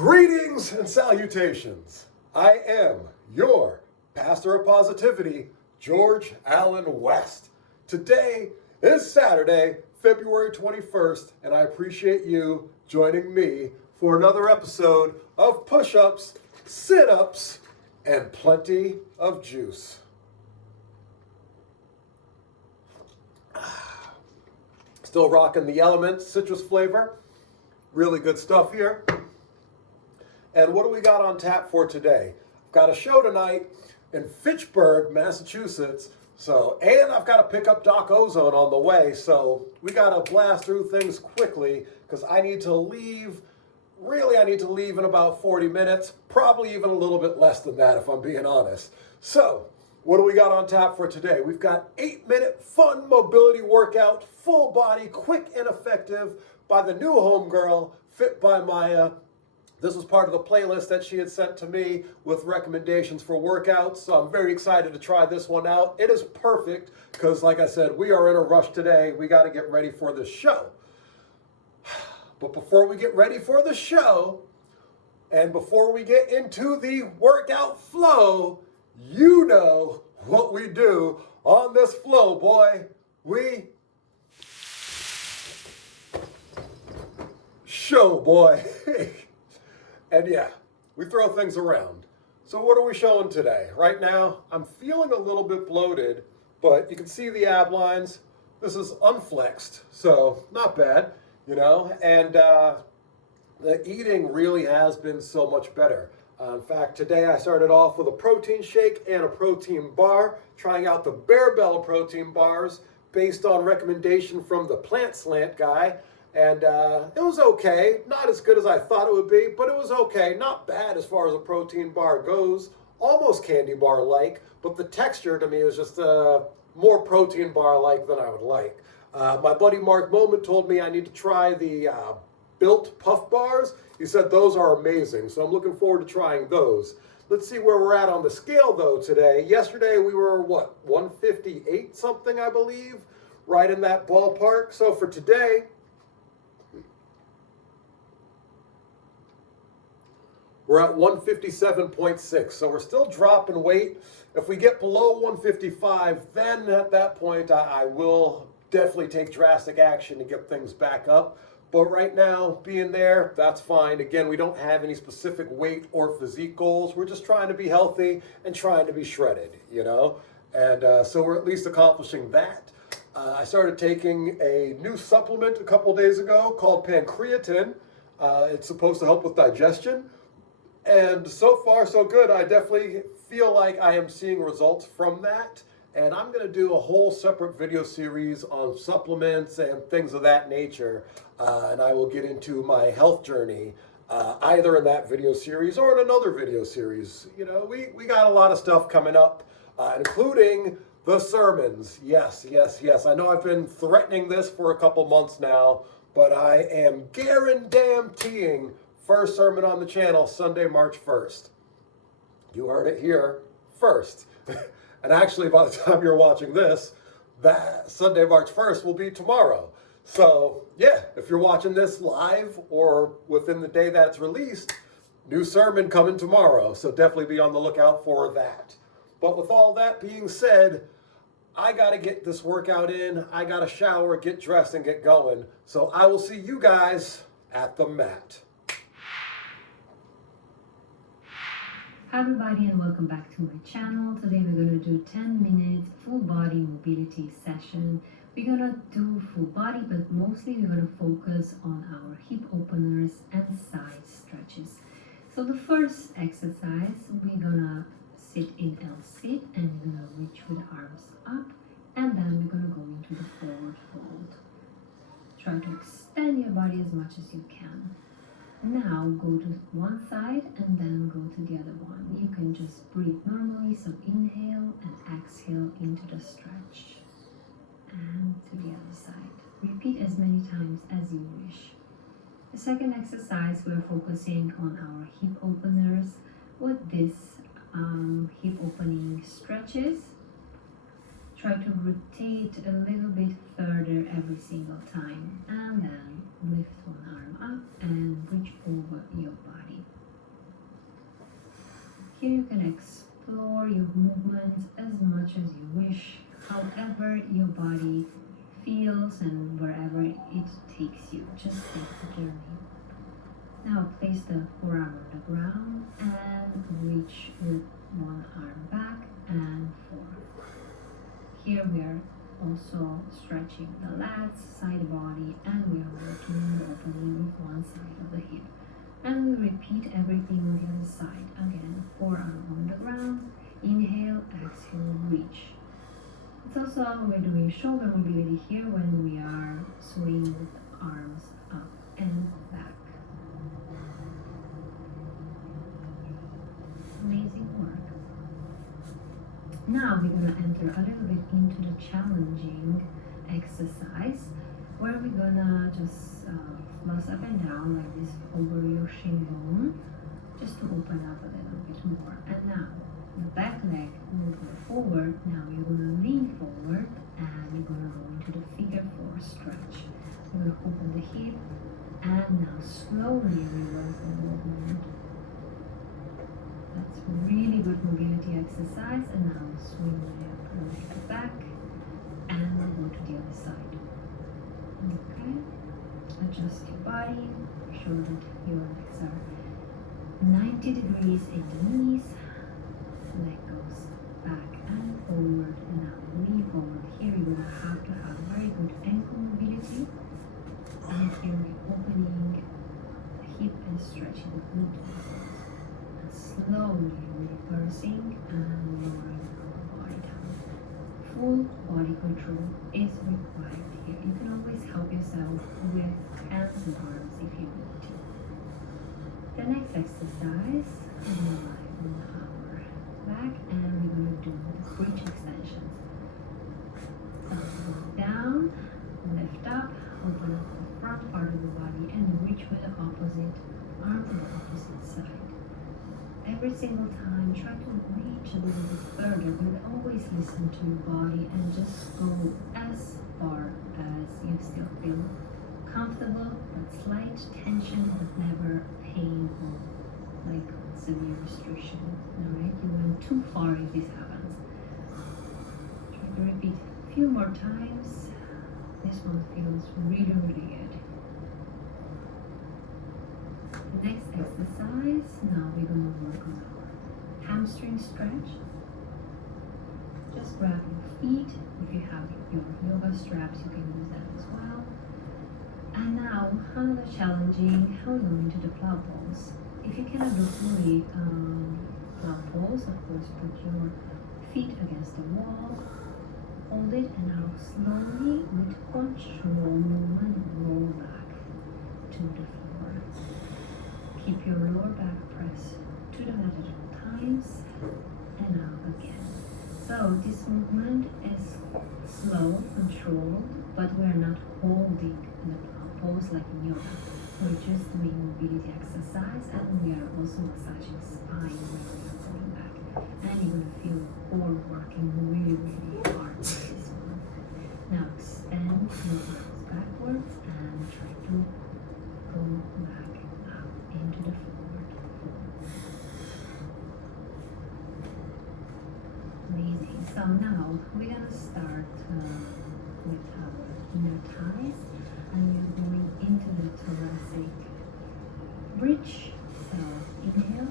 Greetings and salutations. I am your pastor of positivity, George Allen West. Today is Saturday, February 21st, and I appreciate you joining me for another episode of Push-Ups, Sit-Ups, and plenty of juice. Still rocking the Element citrus flavor. Really good stuff here. And what do we got on tap for today? I've got a show tonight in Fitchburg, Massachusetts. And I've got to pick up Doc Ozone on the way. So we got to blast through things quickly because I need to leave. Really, I need to leave in about 40 minutes. Probably even a little bit less than that if I'm being honest. So what do we got on tap for today? We've got 8-minute fun mobility workout, full body, quick and effective by the new homegirl, Fit by Maya. This was part of the playlist that she had sent to me with recommendations for workouts, so I'm very excited to try this one out. It is perfect because, like I said, we are in a rush today. We got to get ready for the show. But before we get ready for the show, and before we get into the workout flow, you know what we do on this flow, boy. We show, boy. And yeah, we throw things around. So what are we showing today? Right now, I'm feeling a little bit bloated, but you can see the ab lines. This is unflexed, so not bad, you know? And the eating really has been so much better. In fact, today I started off with a protein shake and a protein bar, trying out the Barbell protein bars based on recommendation from the Plant Slant guy. And it was okay. Not as good as I thought it would be, but it was okay. Not bad as far as a protein bar goes. Almost candy bar-like, but the texture to me was just more protein bar-like than I would like. My buddy Mark Moment told me I need to try the Built Puff Bars. He said those are amazing, so I'm looking forward to trying those. Let's see where we're at on the scale, though, today. Yesterday we were, 158 something, I believe? Right in that ballpark. So for today, we're at 157.6, so we're still dropping weight. If we get below 155, then at that point I will definitely take drastic action to get things back up. But right now, being there, that's fine. Again, we don't have any specific weight or physique goals. We're just trying to be healthy and trying to be shredded, you know? And so we're at least accomplishing that. I started taking a new supplement a couple days ago called pancreatin. It's supposed to help with digestion. And so far, so good. I definitely feel like I am seeing results from that. And I'm going to do a whole separate video series on supplements and things of that nature. And I will get into my health journey, either in that video series or in another video series. You know, we got a lot of stuff coming up, including the sermons. Yes. I know I've been threatening this for a couple months now, but I am guaranteeing first sermon on the channel, Sunday, March 1st. You heard it here first. And actually, by the time you're watching this, that Sunday, March 1st will be tomorrow. So, yeah, if you're watching this live or within the day that it's released, new sermon coming tomorrow. So definitely be on the lookout for that. But with all that being said, I got to get this workout in. I got to shower, get dressed, and get going. So I will see you guys at the mat. Hi everybody and welcome back to my channel. Today we're going to do 10 minutes full body mobility session. We're going to do full body, but mostly we're going to focus on our hip openers and side stretches. So the first exercise, we're going to sit in L-sit and we're going to reach with the arms up, and then we're going to go into the forward fold. Try to extend your body as much as you can. Now go to one side and then go to the other one. You can just breathe normally, so inhale and exhale into the stretch. And to the other side. Repeat as many times as you wish. The second exercise, we're focusing on our hip openers with this hip opening stretches. Try to rotate a little bit further every single time, and then lift one arm up and reach over your body. Here you can explore your movements as much as you wish, however your body feels and wherever it takes you. Just take the journey. Now place the forearm on the ground and reach with one arm back and forth. Here we are also stretching the lats, side body, and we are working the opening with one side of the hip. And we repeat everything on the other side. Again, forearm on the ground, inhale, exhale, reach. It's also we're doing shoulder mobility here when we are swinging with arms up and back. Amazing work. Now we're going to enter a little bit into the challenging exercise where we're going to just flush up and down like this over your shin bone just to open up a little bit more. And now the back leg will go forward. Now you're going to lean forward and you're going to go into the figure 4 stretch. You're going to open the hip and now slowly reverse the movement. That's really good mobility exercise. And now swing the leg back and we'll go to the other side. Okay, adjust your body, show that your legs are 90 degrees in the knees. Leg goes back and forward, and now lean forward. Here you're going to have very good ankle mobility. And here we're opening the hip and stretching the glute muscles. And slowly reversing and lowering our body down. Full body control is required here. You can always help yourself with hands and arms if you need to. The next exercise is on our back, and we're going to do the bridge extensions. So down, lift up, open up the front part of the body, and reach with the opposite arm to the opposite side. Every single time, try to reach a little bit further, but always listen to your body and just go as far as you still feel comfortable, but slight tension, but never pain or like severe restriction. Alright, you went too far if this happens. Try to repeat a few more times. This one feels really, really good. The next exercise, now we're going to work on our hamstring stretch. Just grab your feet. If you have your yoga straps, you can use that as well. And now, another challenging, we're going into the plow pose. If you cannot do fully plow pose, of course, put your feet against the wall, hold it, and now slowly, with control movement, roll back to the floor. Keep your lower back pressed to the mat at all times, and now again. So this movement is slow, controlled, but we are not holding in the plow pose like in yoga. We're just doing mobility exercise, and we are also massaging spine when we are going back. And you're going to feel the core working really, really hard with this one. Now extend your arms backwards and try to go back up into the forward fold. Amazing. So now we're going to start with our inner thighs, and you're going into the thoracic bridge. So inhale,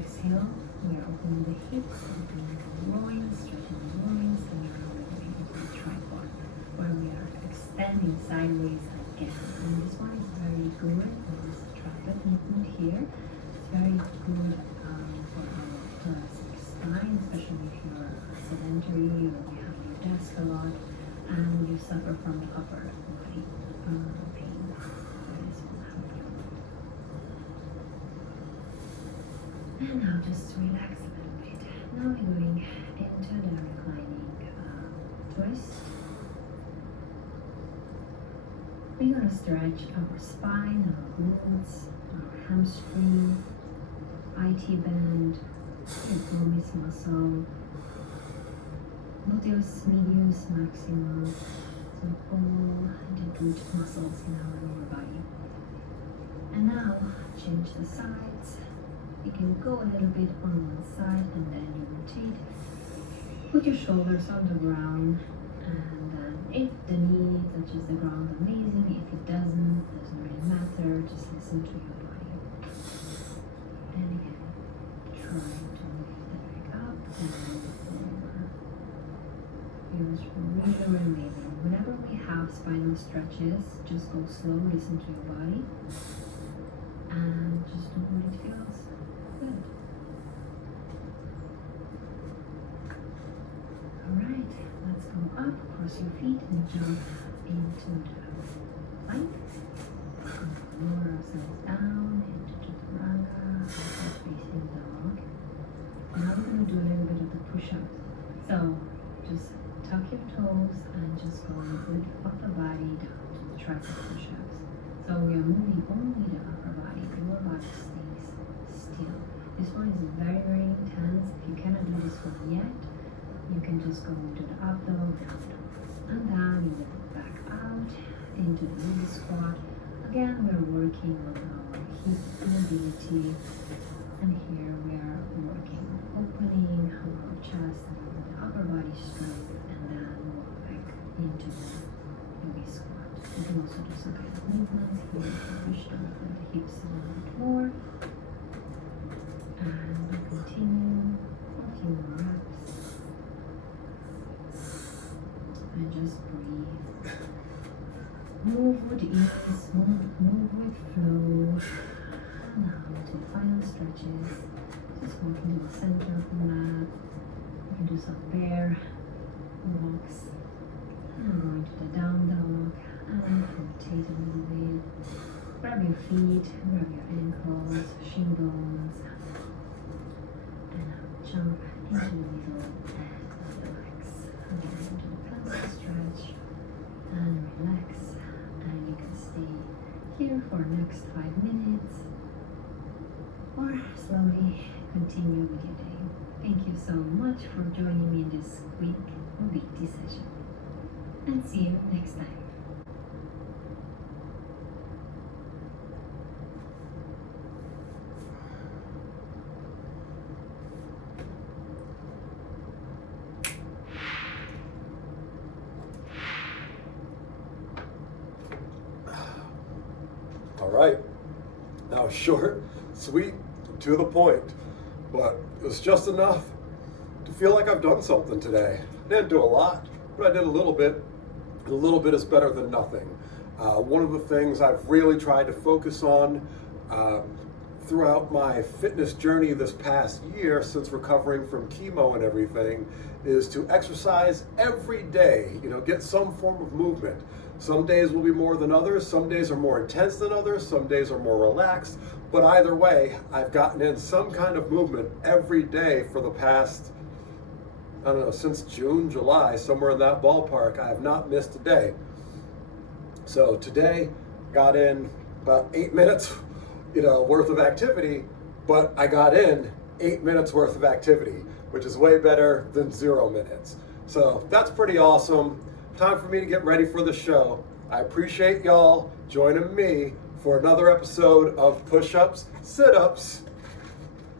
exhale, we're opening the hips, opening the groins, stretching the groins, and we're going into the tripod, where we are extending sideways again. And this one is very good, this tripod movement here. It's very good for our thoracic spine, especially if you're sedentary or you have your desk a lot and you suffer from the upper body pain. This will help you. And now just relax a little bit. Now we're going into the reclining twist. We're going to stretch our spine, our glutes, our hamstring, IT band, your gluteus muscle, gluteus medius maximus, so all the glute muscles in our lower body. And now change the sides. You can go a little bit on one side and then you rotate. Put your shoulders on the ground, and then if the knee touches the ground, amazing. If it doesn't really matter. Just listen to your body. And again, try to lift the leg up and over. Feels really amazing. Whenever we have spinal stretches, just go slow, listen to your body, and just do what it feels good. Alright, let's go up, cross your feet, and jump into the plank. Lower ourselves down into chaturanga, facing dog. Now we're going to do a little bit of the push-ups. So just tuck your toes and just go good upper body down to the tricep push-ups. So we are moving only the upper body. The lower body stays still. This one is very intense. If you cannot do this one yet, you can just go into the up dog, down dog, and down. You lift it back out into the mini squat. Again, we're working on our hip mobility, and here we are working on opening our chest and the upper body strength, and then walk back into the yogi squat. You can also do some kind of movements here to push down from the hips a little bit more, and we'll continue a few more reps, and just breathe. Move with ease, move with flow. And now to final stretches. Just walk into the center of the mat. You can do some bear walks. And go into the down dog and rotate a little bit. Grab your feet, grab your ankles, shin bones. And now jump into the middle and relax. Again into the pencil stretch and relax. And you can stay here for the next 5 minutes or slowly continue with your day. Thank you so much for joining me in this quick mobility session, and see you next time. All right. Now, short, sweet, to the point, but it was just enough to feel like I've done something today. I didn't do a lot, but I did a little bit. A little bit is better than nothing. One of the things I've really tried to focus on throughout my fitness journey this past year, since recovering from chemo and everything, is to exercise every day. Get some form of movement. Some days will be more than others. Some days are more intense than others. Some days are more relaxed. But either way, I've gotten in some kind of movement every day for the past, I don't know, since June, July, somewhere in that ballpark. I have not missed a day. So today, got in about 8 minutes, worth of activity, but I got in 8 minutes worth of activity, which is way better than 0 minutes. So that's pretty awesome. Time for me to get ready for the show. I appreciate y'all joining me for another episode of Push-Ups, Sit-Ups,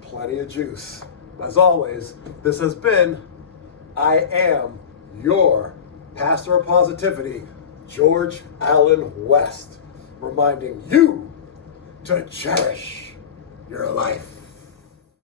plenty of juice. As always, this has been I Am Your Pastor of Positivity, George Allen West, reminding you to cherish your life.